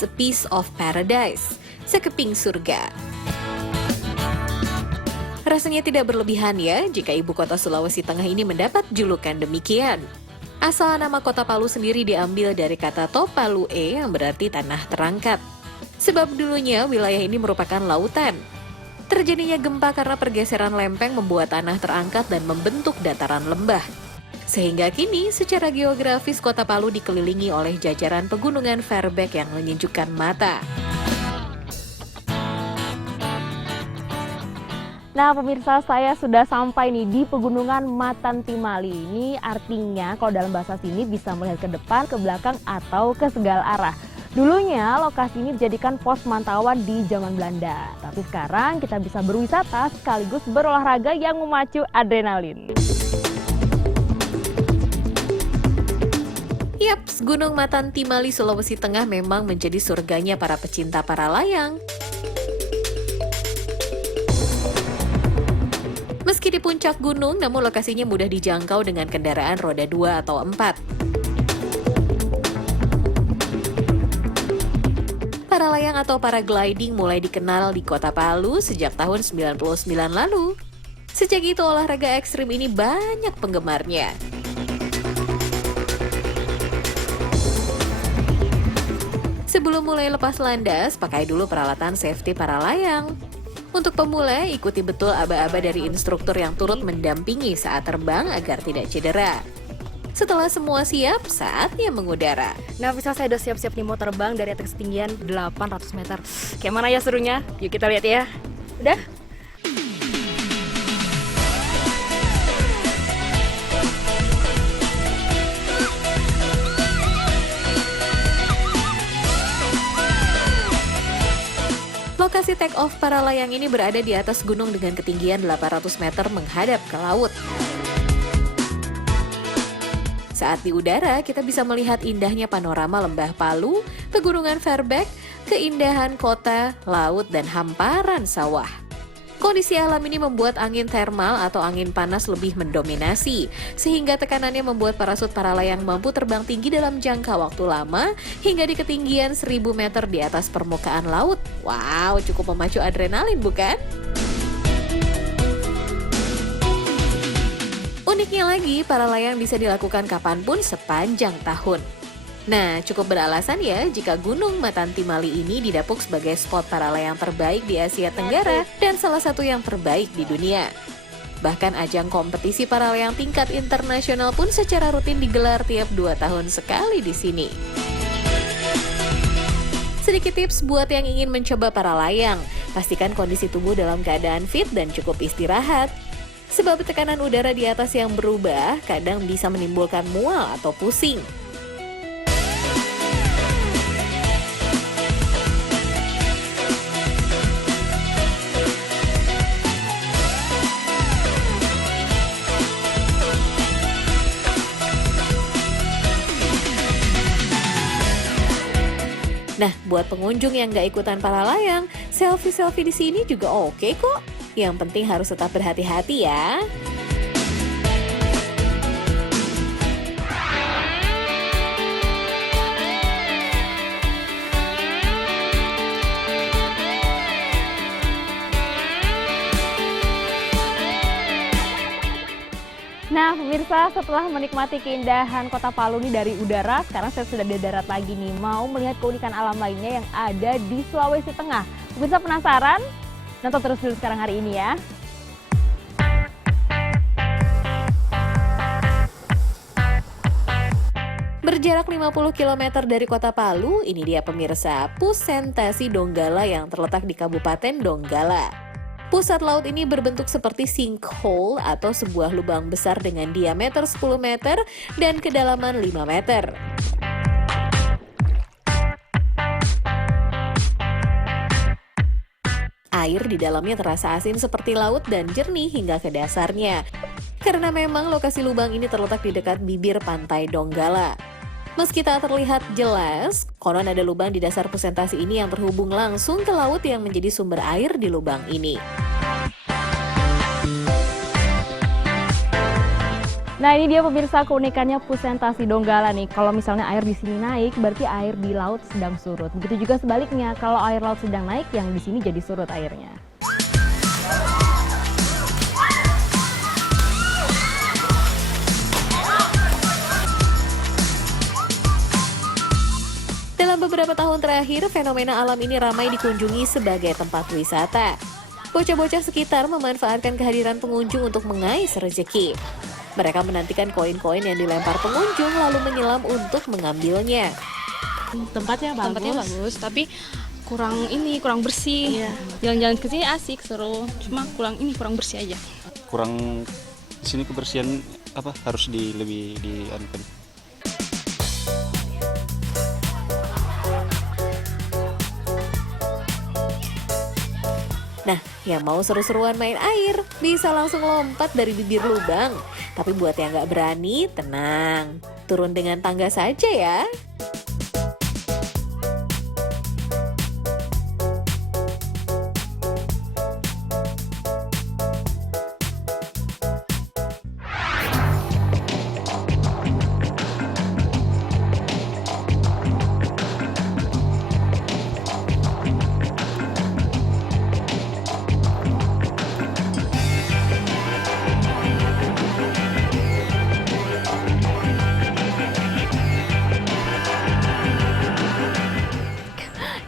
is a piece of paradise, sekeping surga. Rasanya tidak berlebihan ya jika ibu kota Sulawesi Tengah ini mendapat julukan demikian. Asal nama kota Palu sendiri diambil dari kata Topalue yang berarti tanah terangkat. Sebab dulunya wilayah ini merupakan lautan. Terjadinya gempa karena pergeseran lempeng membuat tanah terangkat dan membentuk dataran lembah. Sehingga kini secara geografis kota Palu dikelilingi oleh jajaran pegunungan Verbeek yang menyejukkan mata. Nah pemirsa, saya sudah sampai nih di Pegunungan Matantimali. Ini artinya kalau dalam bahasa sini bisa melihat ke depan, ke belakang, atau ke segala arah. Dulunya lokasi ini dijadikan pos pemantauan di zaman Belanda. Tapi sekarang kita bisa berwisata sekaligus berolahraga yang memacu adrenalin. Yaps, Gunung Matantimali, Sulawesi Tengah memang menjadi surganya para pecinta para layang. Meski di puncak gunung, namun lokasinya mudah dijangkau dengan kendaraan roda 2 atau 4. Para layang atau paragliding mulai dikenal di kota Palu sejak tahun 99 lalu. Sejak itu olahraga ekstrim ini banyak penggemarnya. Sebelum mulai lepas landas, pakai dulu peralatan safety para layang. Untuk pemula, ikuti betul aba-aba dari instruktur yang turut mendampingi saat terbang agar tidak cedera. Setelah semua siap, saatnya mengudara. Nah, bisa saya udah siap-siap nih mau terbang dari atas ketinggian 800 meter. Kayak mana ya serunya? Yuk kita lihat ya. Udah? Lokasi take off para layang ini berada di atas gunung dengan ketinggian 800 meter menghadap ke laut. Saat di udara, kita bisa melihat indahnya panorama lembah Palu, pegunungan Verbeek, keindahan kota, laut, dan hamparan sawah. Kondisi alam ini membuat angin termal atau angin panas lebih mendominasi, sehingga tekanannya membuat parasut para layang mampu terbang tinggi dalam jangka waktu lama hingga di ketinggian 1000 meter di atas permukaan laut. Wow, cukup memacu adrenalin bukan? Uniknya lagi, para layang bisa dilakukan kapanpun sepanjang tahun. Nah, cukup beralasan ya jika Gunung Matantimali ini didapuk sebagai spot para layang terbaik di Asia Tenggara dan salah satu yang terbaik di dunia. Bahkan ajang kompetisi para layang tingkat internasional pun secara rutin digelar tiap 2 tahun sekali di sini. Sedikit tips buat yang ingin mencoba para layang, pastikan kondisi tubuh dalam keadaan fit dan cukup istirahat. Sebab tekanan udara di atas yang berubah kadang bisa menimbulkan mual atau pusing. Nah, buat pengunjung yang nggak ikutan para layang, selfie-selfie di sini juga oke kok. Yang penting harus tetap berhati-hati ya. Nah pemirsa, setelah menikmati keindahan kota Palu nih dari udara, sekarang saya sudah di darat lagi nih, mau melihat keunikan alam lainnya yang ada di Sulawesi Tengah. Pemirsa penasaran? Nonton terus dulu sekarang hari ini ya. Berjarak 50 km dari kota Palu, ini dia pemirsa, Pusentasi Donggala yang terletak di Kabupaten Donggala. Pusat laut ini berbentuk seperti sinkhole atau sebuah lubang besar dengan diameter 10 meter dan kedalaman 5 meter. Air di dalamnya terasa asin seperti laut dan jernih hingga ke dasarnya. Karena memang lokasi lubang ini terletak di dekat bibir pantai Donggala. Meski tak terlihat jelas, konon ada lubang di dasar pusentasi ini yang terhubung langsung ke laut yang menjadi sumber air di lubang ini. Nah ini dia pemirsa keunikannya Pusentasi Donggala nih. Kalau misalnya air di sini naik, berarti air di laut sedang surut. Begitu juga sebaliknya, kalau air laut sedang naik, yang di sini jadi surut airnya. Dalam beberapa tahun terakhir, fenomena alam ini ramai dikunjungi sebagai tempat wisata. Bocah-bocah sekitar memanfaatkan kehadiran pengunjung untuk mengais rezeki. Mereka menantikan koin-koin yang dilempar pengunjung lalu menyelam untuk mengambilnya. Tempatnya bagus, tapi kurang bersih. Iya. Jalan-jalan ke sini asik, seru. Cuma kurang bersih aja. Kurang di sini kebersihan harus lebih dianukan. Nah, yang mau seru-seruan main air bisa langsung lompat dari bibir lubang. Tapi buat yang nggak berani, tenang. Turun dengan tangga saja ya.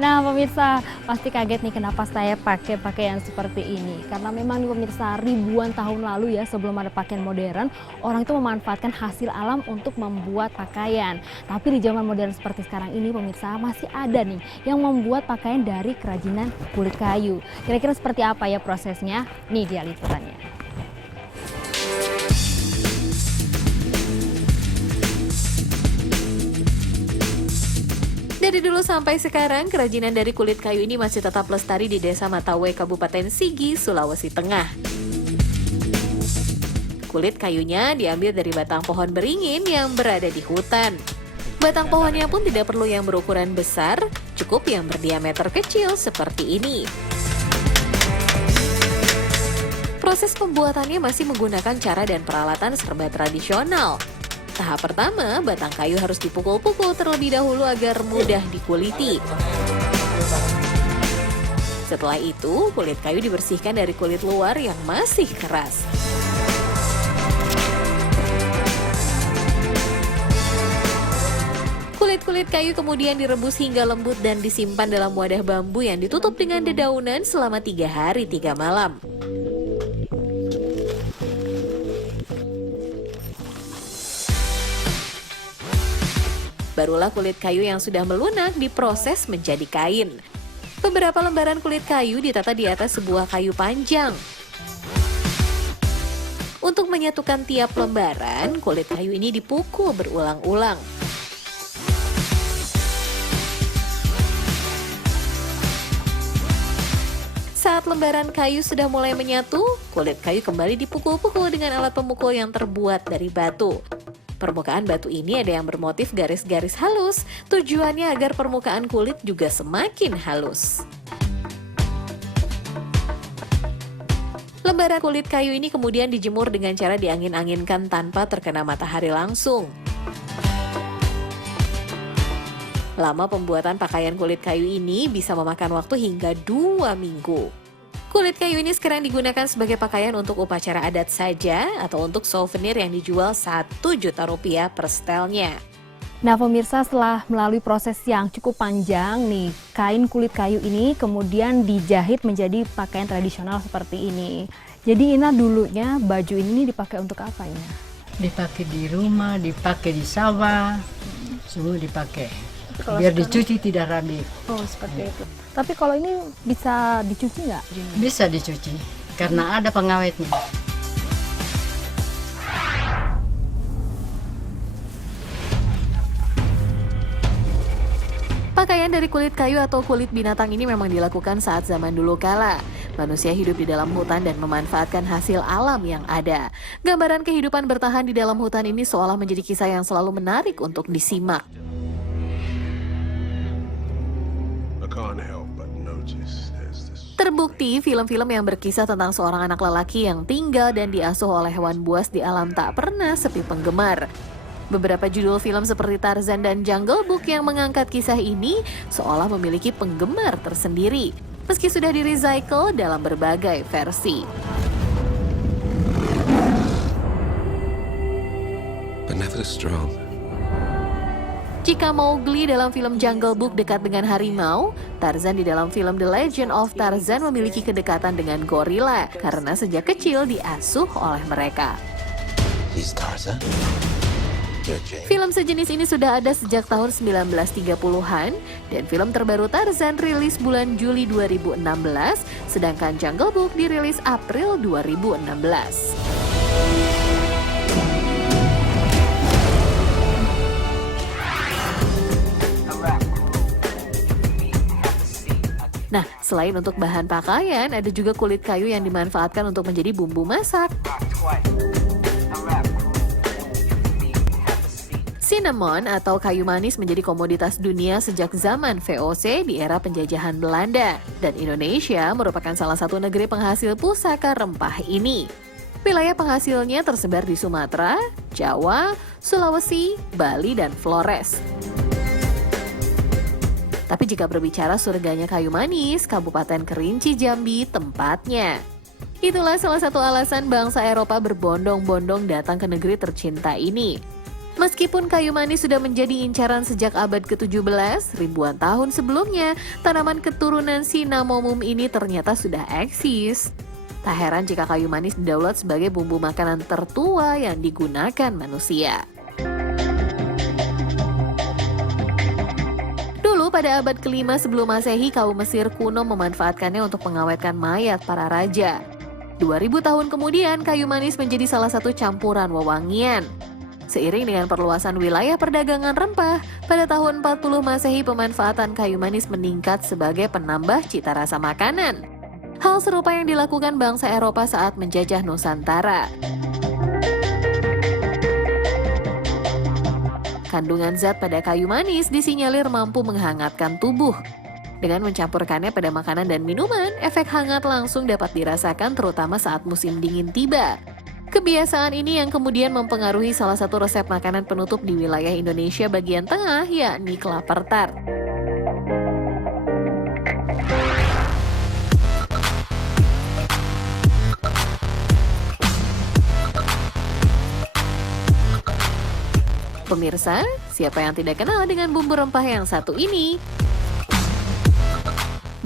Nah pemirsa, pasti kaget nih kenapa saya pakai pakaian seperti ini. Karena memang nih pemirsa, ribuan tahun lalu ya sebelum ada pakaian modern, orang itu memanfaatkan hasil alam untuk membuat pakaian. Tapi di zaman modern seperti sekarang ini pemirsa, masih ada nih yang membuat pakaian dari kerajinan kulit kayu. Kira-kira seperti apa ya prosesnya? Nih dia liputannya. Dari dulu sampai sekarang, kerajinan dari kulit kayu ini masih tetap lestari di Desa Matawe, Kabupaten Sigi, Sulawesi Tengah. Kulit kayunya diambil dari batang pohon beringin yang berada di hutan. Batang pohonnya pun tidak perlu yang berukuran besar, cukup yang berdiameter kecil seperti ini. Proses pembuatannya masih menggunakan cara dan peralatan serba tradisional. Tahap pertama, batang kayu harus dipukul-pukul terlebih dahulu agar mudah dikuliti. Setelah itu, kulit kayu dibersihkan dari kulit luar yang masih keras. Kulit-kulit kayu kemudian direbus hingga lembut dan disimpan dalam wadah bambu yang ditutup dengan dedaunan selama 3 hari 3 malam. Barulah kulit kayu yang sudah melunak diproses menjadi kain. Beberapa lembaran kulit kayu ditata di atas sebuah kayu panjang. Untuk menyatukan tiap lembaran, kulit kayu ini dipukul berulang-ulang. Saat lembaran kayu sudah mulai menyatu, kulit kayu kembali dipukul-pukul dengan alat pemukul yang terbuat dari batu. Permukaan batu ini ada yang bermotif garis-garis halus, tujuannya agar permukaan kulit juga semakin halus. Lembaran kulit kayu ini kemudian dijemur dengan cara diangin-anginkan tanpa terkena matahari langsung. Lama pembuatan pakaian kulit kayu ini bisa memakan waktu hingga 2 minggu. Kulit kayu ini sekarang digunakan sebagai pakaian untuk upacara adat saja atau untuk souvenir yang dijual Rp1.000.000 per setelnya. Nah pemirsa, setelah melalui proses yang cukup panjang nih, kain kulit kayu ini kemudian dijahit menjadi pakaian tradisional seperti ini. Jadi Ina dulunya baju ini dipakai untuk apa Ina? Dipakai di rumah, dipakai di sawah, semua dipakai. Kalau Biar sekarang- dicuci tidak rapi. Oh seperti itu. Tapi kalau ini bisa dicuci nggak? Bisa dicuci karena ada pengawetnya. Pakaian dari kulit kayu atau kulit binatang ini memang dilakukan saat zaman dulu kala. Manusia hidup di dalam hutan dan memanfaatkan hasil alam yang ada. Gambaran kehidupan bertahan di dalam hutan ini seolah menjadi kisah yang selalu menarik untuk disimak. I can't help but notice there's this Terbukti film-film yang berkisah tentang seorang anak lelaki yang tinggal dan diasuh oleh hewan buas di alam tak pernah sepi penggemar. Beberapa judul film seperti Tarzan dan Jungle Book yang mengangkat kisah ini seolah memiliki penggemar tersendiri, meski sudah di-recycle dalam berbagai versi. But never strong. Jika Mowgli dalam film Jungle Book dekat dengan harimau, Tarzan di dalam film The Legend of Tarzan memiliki kedekatan dengan gorila karena sejak kecil diasuh oleh mereka. He's Tarzan. You're Jane. Film sejenis ini sudah ada sejak tahun 1930-an dan film terbaru Tarzan rilis bulan Juli 2016, sedangkan Jungle Book dirilis April 2016. Nah, selain untuk bahan pakaian, ada juga kulit kayu yang dimanfaatkan untuk menjadi bumbu masak. Cinnamon atau kayu manis menjadi komoditas dunia sejak zaman VOC di era penjajahan Belanda. Dan Indonesia merupakan salah satu negeri penghasil pusaka rempah ini. Wilayah penghasilnya tersebar di Sumatera, Jawa, Sulawesi, Bali, dan Flores. Tapi jika berbicara surganya kayu manis, Kabupaten Kerinci Jambi tempatnya. Itulah salah satu alasan bangsa Eropa berbondong-bondong datang ke negeri tercinta ini. Meskipun kayu manis sudah menjadi incaran sejak abad ke-17, ribuan tahun sebelumnya, tanaman keturunan Cinnamomum ini ternyata sudah eksis. Tak heran jika kayu manis didaulat sebagai bumbu makanan tertua yang digunakan manusia. Pada abad ke-5 sebelum Masehi, kaum Mesir kuno memanfaatkannya untuk mengawetkan mayat para raja. 2000 tahun kemudian, kayu manis menjadi salah satu campuran wewangian. Seiring dengan perluasan wilayah perdagangan rempah, pada tahun 40 Masehi pemanfaatan kayu manis meningkat sebagai penambah cita rasa makanan. Hal serupa yang dilakukan bangsa Eropa saat menjajah Nusantara. Kandungan zat pada kayu manis disinyalir mampu menghangatkan tubuh. Dengan mencampurkannya pada makanan dan minuman, efek hangat langsung dapat dirasakan terutama saat musim dingin tiba. Kebiasaan ini yang kemudian mempengaruhi salah satu resep makanan penutup di wilayah Indonesia bagian tengah, yakni kelapar tart. Pemirsa, siapa yang tidak kenal dengan bumbu rempah yang satu ini?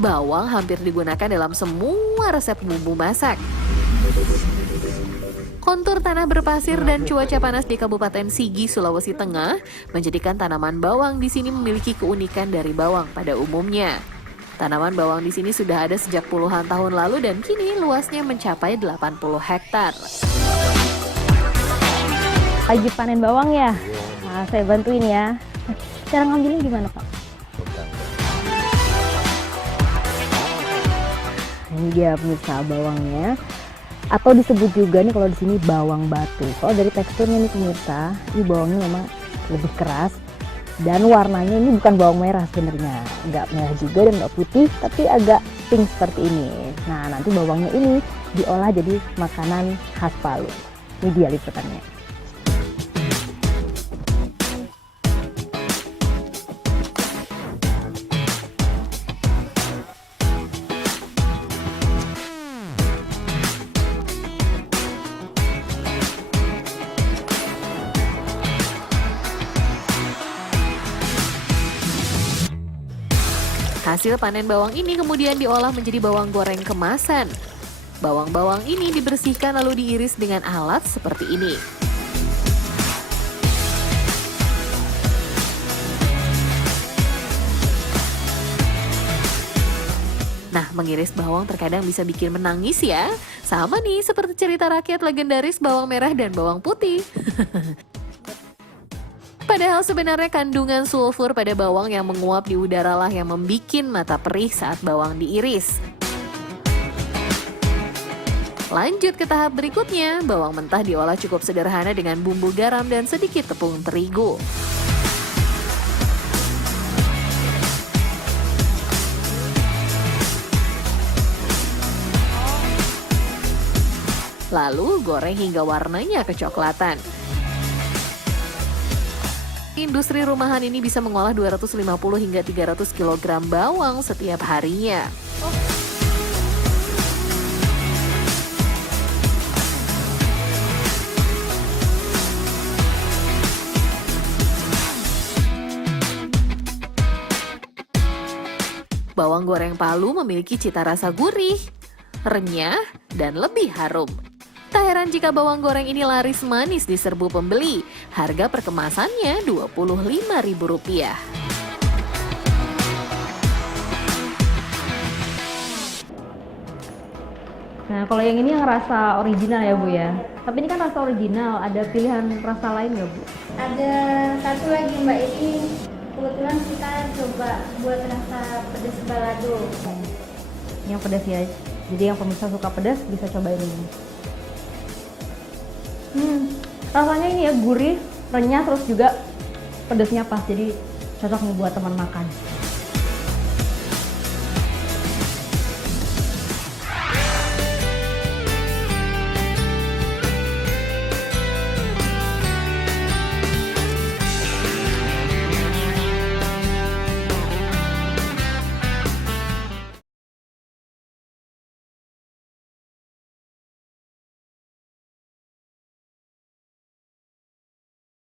Bawang hampir digunakan dalam semua resep bumbu masak. Kontur tanah berpasir dan cuaca panas di Kabupaten Sigi, Sulawesi Tengah menjadikan tanaman bawang di sini memiliki keunikan dari bawang pada umumnya. Tanaman bawang di sini sudah ada sejak puluhan tahun lalu dan kini luasnya mencapai 80 hektar. Lagi panen bawang ya? Nah, saya bantuin ya. Cara ngambilnya gimana, Pak? Ini dia pemirsa bawangnya. Atau disebut juga nih kalau di sini bawang batu. Kalau dari teksturnya nih pemirsa, ini bawangnya memang lebih keras dan warnanya ini bukan bawang merah sebenarnya. Nggak merah juga dan nggak putih, tapi agak pink seperti ini. Nah, nanti bawangnya ini diolah jadi makanan khas Palu. Ini dia liputannya. Hasil panen bawang ini kemudian diolah menjadi bawang goreng kemasan. Bawang-bawang ini dibersihkan lalu diiris dengan alat seperti ini. Nah, mengiris bawang terkadang bisa bikin menangis ya. Sama nih seperti cerita rakyat legendaris bawang merah dan bawang putih. Padahal sebenarnya kandungan sulfur pada bawang yang menguap di udara lah yang membuat mata perih saat bawang diiris. Lanjut ke tahap berikutnya, bawang mentah diolah cukup sederhana dengan bumbu garam dan sedikit tepung terigu. Lalu goreng hingga warnanya kecoklatan. Industri rumahan ini bisa mengolah 250 hingga 300 kg bawang setiap harinya. Bawang goreng Palu memiliki cita rasa gurih, renyah, dan lebih harum. Tak heran jika bawang goreng ini laris manis di serbu pembeli. Harga per kemasannya Rp25.000. Nah, kalau yang ini yang rasa original ya Bu ya. Tapi ini kan rasa original, ada pilihan rasa lain nggak Bu? Ada satu lagi Mbak, ini kebetulan kita coba buat rasa pedas balado. Yang pedas ya. Jadi yang pemirsa suka pedas bisa cobain ini. Rasanya ini ya gurih, renyah, terus juga pedasnya pas. Jadi cocok nih buat teman makan.